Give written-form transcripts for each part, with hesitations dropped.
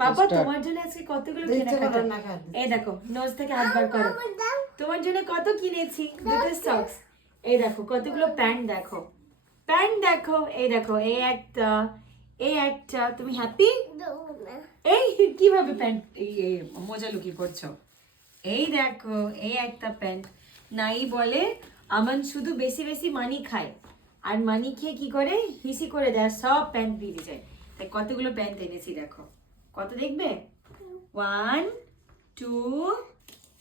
পাপা তোমার জন্য আজকে কতগুলো কেনাকাটা, এই দেখো নোজ থেকে হাত বার করো, তোমার জন্য কত কিনেছি, দুটো সক্স, এই দেখো কতগুলো প্যান্ট দেখো, প্যান্ট দেখো, এই দেখো এই একটা, এই একটা, তুমি হ্যাপি? এই কিভাবে প্যান্ট এই মোজা লুকিয়ে পড়ছো? এই দেখো এই একটা প্যান্ট, নাই বলে আমান শুধু বেশি বেশি মানি খায়, আর মানি খেয়ে কি করে হিসি করে দেয়, সব প্যান্ট দিয়ে যায়, তাই কতগুলো প্যান্ট এনেছি দেখো, কত দেখবে, 1 2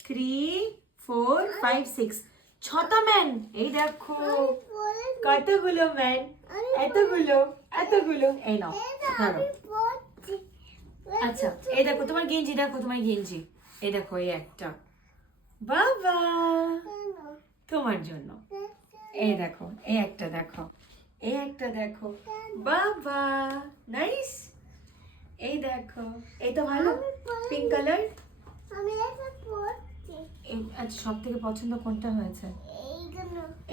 3 4 5 6, ছটা ম্যান, এই দেখো কতগুলো ম্যান, এতগুলো এতগুলো, এই নাও ধরো। আচ্ছা এই দেখো তোমার গেঞ্জি, দেখো তোমার গেঞ্জি, এই দেখো এই একটা, বাবা তোমার জন্য, এই দেখো এই একটা দেখো, এই একটা দেখো, বাবা নাইস, এই দেখো এই তো ভালো, পিঙ্ক কালার। আচ্ছা সব থেকে পছন্দ কোনটা হয়েছে?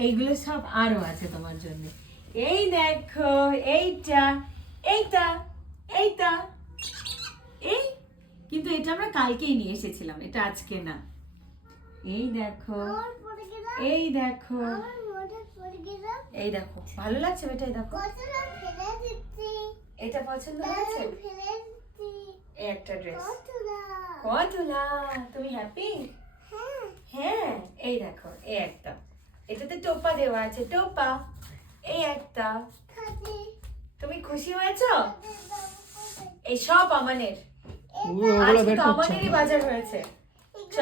এইগুলো সব আরো আছে তোমার জন্য, এই দেখো এইটা, এইটা, এইটা, এই কিন্তু এটা আমরা কালকেই নিয়ে এসেছিলাম, এটা আজকে না, এই দেখো, এই দেখো, এই দেখো ভালো লাগছে বেটা, এই দেখো এটা পছন্দ হয়েছে, এই একটা ড্রেস, কতলা, তুমি হ্যাপি? হ্যাঁ এই দেখো এই একটা, এটাতে টোপা দেওয়া আছে, টোপা, এই একটা, তুমি খুশি হয়েছো? এই সব আমানের, আজকে তো আমানেরই বাজার হয়েছে।